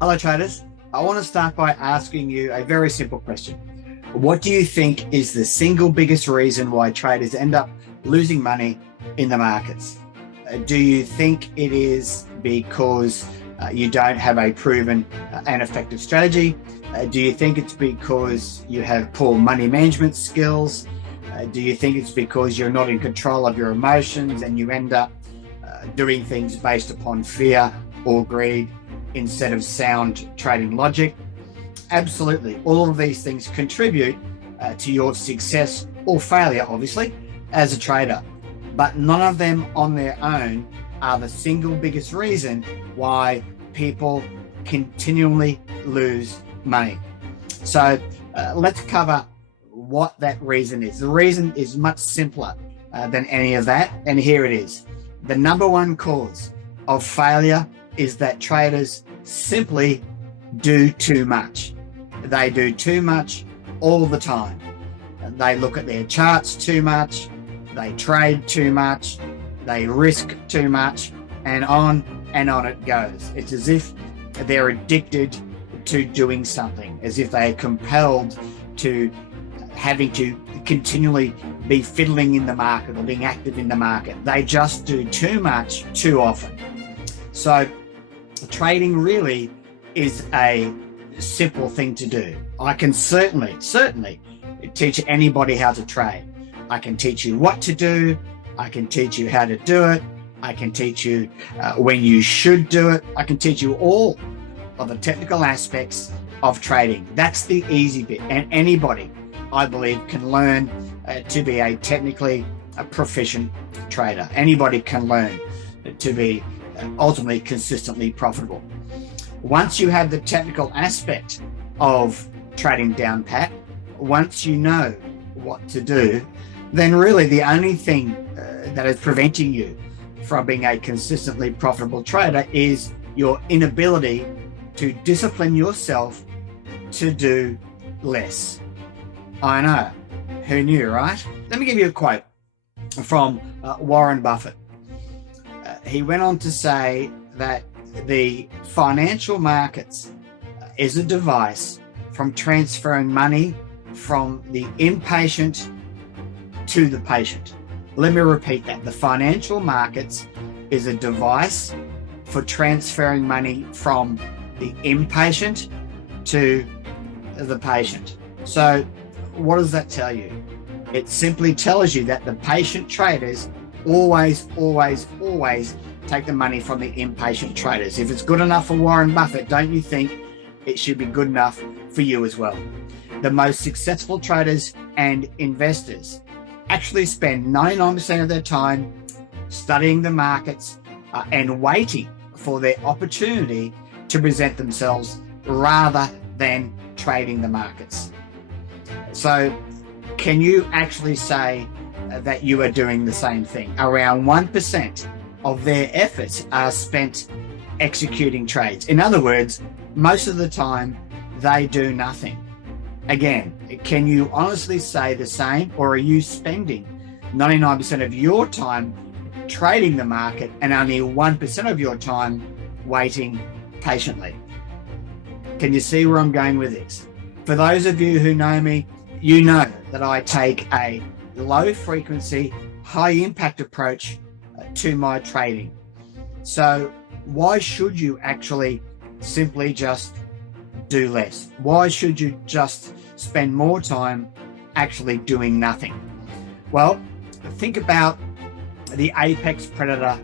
Hello traders, I want to start by asking you a very simple question. What do you think is the single biggest reason why traders end up losing money in the markets? Do you think it is because you don't have a proven and effective strategy? Do you think it's because you have poor money management skills? Do you think it's because you're not in control of your emotions and you end up doing things based upon fear or greed instead of sound trading logic? Absolutely. All of these things contribute to your success or failure, obviously, as a trader. But none of them on their own are the single biggest reason why people continually lose money. So let's cover what that reason is. The reason is much simpler than any of that. And here it is. The number one cause of failure is that traders simply do too much. They do too much all the time. They look at their charts too much. They trade too much. They risk too much, and on it goes. It's as if they're addicted to doing something, as if they're compelled to having to continually be fiddling in the market or being active in the market. They just do too much too often. So trading really is a simple thing to do. I can certainly teach anybody how to trade. I can teach you what to do. I can teach you how to do it. I can teach you when you should do it. I can teach you all of the technical aspects of trading. That's the easy bit. And anybody, I believe, can learn to be a technically proficient trader. Anybody can learn to be ultimately consistently profitable. Once you have the technical aspect of trading down pat, once you know what to do, then really the only thing that is preventing you from being a consistently profitable trader is your inability to discipline yourself to do less. I know, who knew, right? Let me give you a quote from Warren Buffett. He went on to say that the financial markets is a device from transferring money from the impatient to the patient. Let me repeat that. The financial markets is a device for transferring money from the impatient to the patient. So what does that tell you? It simply tells you that the patient traders always take the money from the impatient traders. If it's good enough for Warren Buffett, don't you think it should be good enough for you as well? The most successful traders and investors actually spend 99% of their time studying the markets and waiting for their opportunity to present themselves rather than trading the markets. So can you actually say that you are doing the same thing? Around 1% of their efforts are spent executing trades. In other words, most of the time they do nothing. Again, can you honestly say the same, or are you spending 99% of your time trading the market and only 1% of your time waiting patiently? Can you see where I'm going with this? For those of you who know me, you know that I take a low frequency, high impact approach to my trading. So why should you actually simply just do less? Why should you just spend more time actually doing nothing? Well, think about the apex predator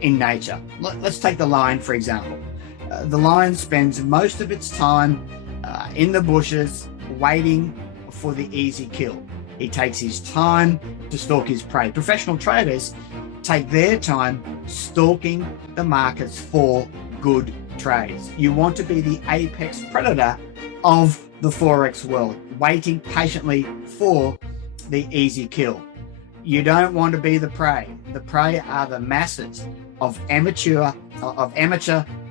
in nature. Let's take the lion, for example. The lion spends most of its time in the bushes waiting for the easy kill. He takes his time to stalk his prey. Professional traders take their time stalking the markets for good trades. You want to be the apex predator of the Forex world, waiting patiently for the easy kill. You don't want to be the prey. The prey are the masses of amateur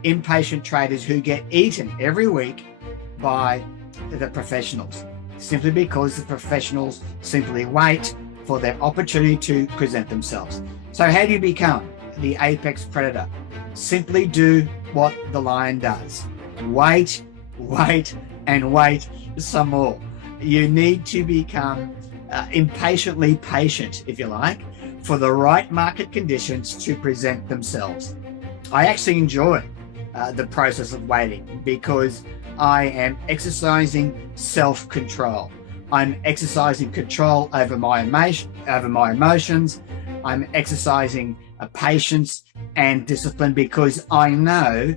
impatient traders who get eaten every week by the professionals, simply because the professionals simply wait for their opportunity to present themselves. So how do you become the apex predator? Simply do what the lion does. wait, wait, and wait some more. You need to become impatiently patient, if you like, for the right market conditions to present themselves. I actually enjoy the process of waiting because I am exercising self-control. I'm exercising control over my emotions. I'm exercising patience and discipline because I know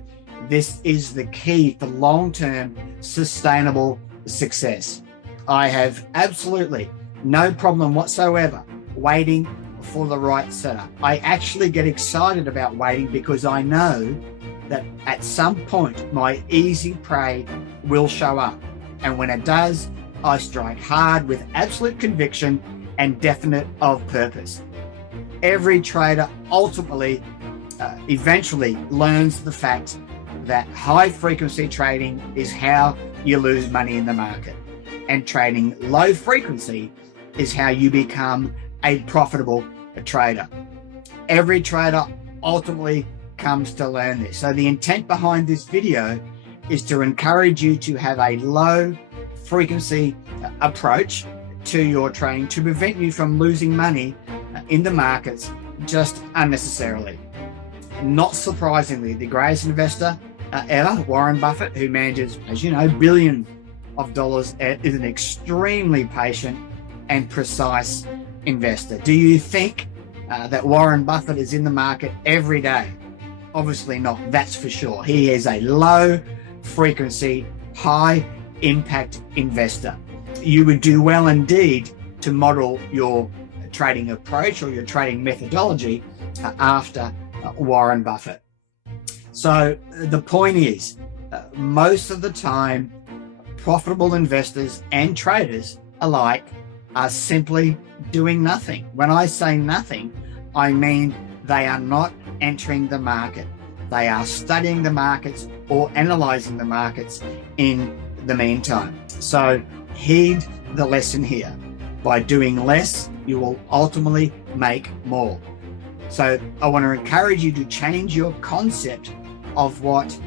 this is the key for long-term sustainable success. I have absolutely no problem whatsoever waiting for the right setup. I actually get excited about waiting because I know that at some point my easy prey will show up. And when it does, I strike hard with absolute conviction and definite of purpose. Every trader ultimately, eventually learns the fact that high frequency trading is how you lose money in the market. And trading low frequency is how you become a profitable trader. Every trader ultimately comes to learn this. So the intent behind this video is to encourage you to have a low frequency approach to your trading to prevent you from losing money in the markets just unnecessarily. Not surprisingly, the greatest investor ever, Warren Buffett, who manages, as you know, billions of dollars, is an extremely patient and precise investor. Do you think that Warren Buffett is in the market every day? Obviously not, that's for sure. He is a low frequency, high impact investor. You would do well indeed to model your trading approach or your trading methodology after Warren Buffett. So the point is, most of the time, profitable investors and traders alike are simply doing nothing. When I say nothing, I mean they are not entering the market. They are studying the markets or analyzing the markets in the meantime. So heed the lesson here. By doing less, you will ultimately make more. So I want to encourage you to change your concept of what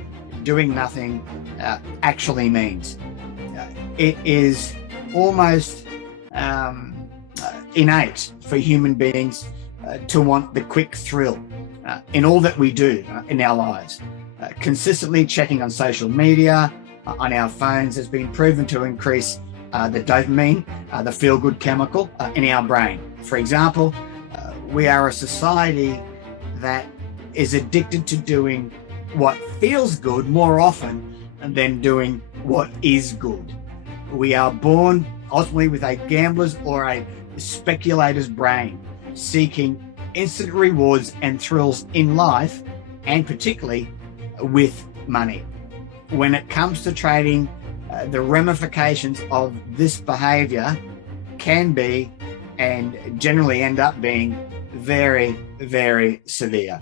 doing nothing actually means. It is almost innate for human beings to want the quick thrill in all that we do in our lives. Consistently checking on social media, on our phones has been proven to increase the dopamine, the feel-good chemical in our brain. For example, we are a society that is addicted to doing what feels good more often than doing what is good. We are born ultimately with a gambler's or a speculator's brain, seeking instant rewards and thrills in life, and particularly with money. When it comes to trading, the ramifications of this behavior can be and generally end up being very, very severe.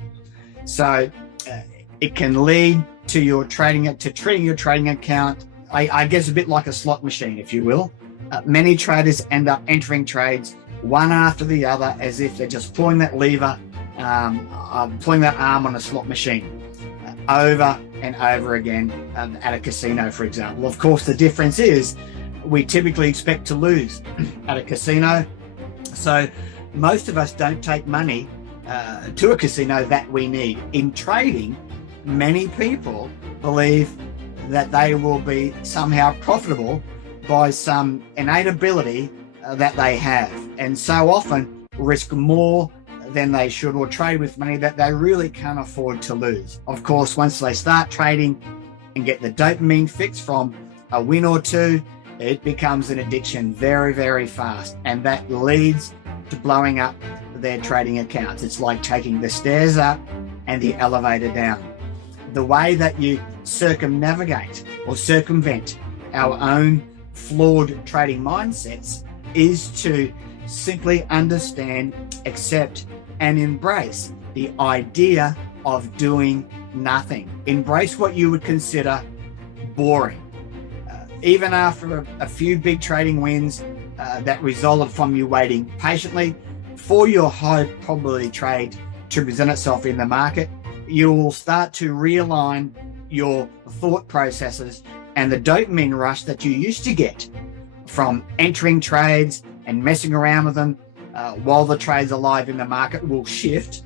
So it can lead to your treating your trading account, I guess, a bit like a slot machine, if you will. Many traders end up entering trades one after the other as if they're just pulling that lever, pulling that arm on a slot machine over and over again at a casino, for example. Of course, the difference is we typically expect to lose at a casino. So most of us don't take money to a casino that we need. In trading, many people believe that they will be somehow profitable by some innate ability that they have, and so often risk more than they should or trade with money that they really can't afford to lose. Of course, once they start trading and get the dopamine fix from a win or two, it becomes an addiction very, very fast, and that leads to blowing up their trading accounts. It's like taking the stairs up and the elevator down. The way that you circumnavigate or circumvent our own flawed trading mindsets is to simply understand, accept, and embrace the idea of doing nothing. Embrace what you would consider boring. Even after a few big trading wins that resulted from you waiting patiently for your high probability trade to present itself in the market, you will start to realign your thought processes, and the dopamine rush that you used to get from entering trades and messing around with them while the trades are live in the market will shift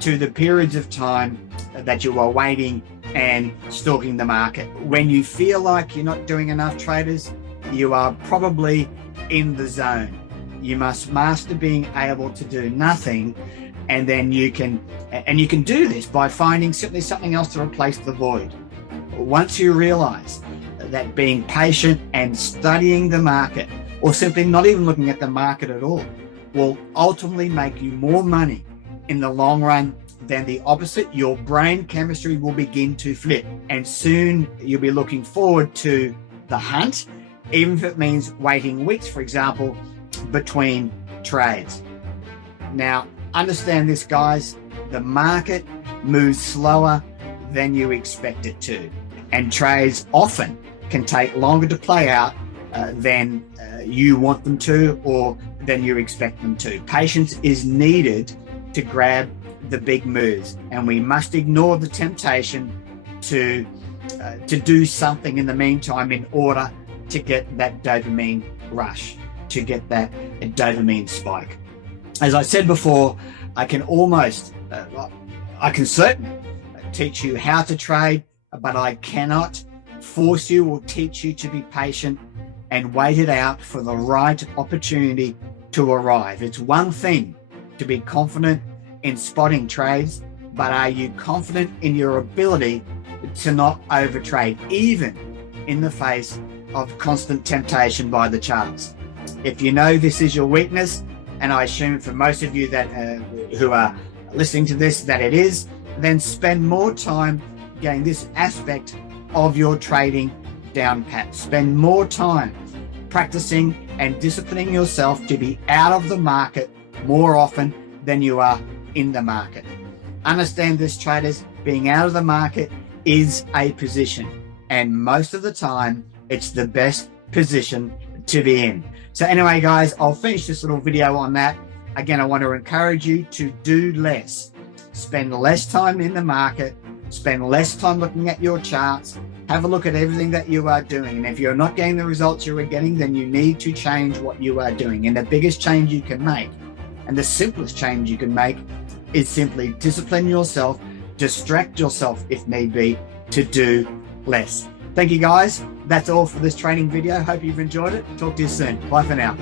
to the periods of time that you are waiting and stalking the market. When you feel like you're not doing enough, traders, you are probably in the zone. You must master being able to do nothing, and then you can do this by finding simply something else to replace the void. Once you realize that being patient and studying the market, or simply not even looking at the market at all, will ultimately make you more money in the long run than the opposite, your brain chemistry will begin to flip, and soon you'll be looking forward to the hunt, even if it means waiting weeks, for example, between trades. Now, understand this, guys, the market moves slower than you expect it to, and trades often can take longer to play out than you want them to or than you expect them to. Patience is needed to grab the big moves, and we must ignore the temptation to do something in the meantime in order to get that dopamine rush, to get that dopamine spike. As I said before, I can certainly teach you how to trade, but I cannot force you or teach you to be patient and wait it out for the right opportunity to arrive. It's one thing to be confident in spotting trades, but are you confident in your ability to not overtrade, even in the face of constant temptation by the charts? If you know this is your weakness, and I assume for most of you that who are listening to this that it is, then spend more time getting this aspect of your trading down pat. Spend more time practicing and disciplining yourself to be out of the market more often than you are in the market. Understand this, traders, being out of the market is a position, and most of the time it's the best position to be in. So anyway, guys, I'll finish this little video on that. Again, I want to encourage you to do less. Spend less time in the market, spend less time looking at your charts, have a look at everything that you are doing. And if you're not getting the results you are getting, then you need to change what you are doing. And the biggest change you can make, and the simplest change you can make, is simply discipline yourself, distract yourself if need be, to do less. Thank you, guys. That's all for this training video. Hope you've enjoyed it. Talk to you soon. Bye for now.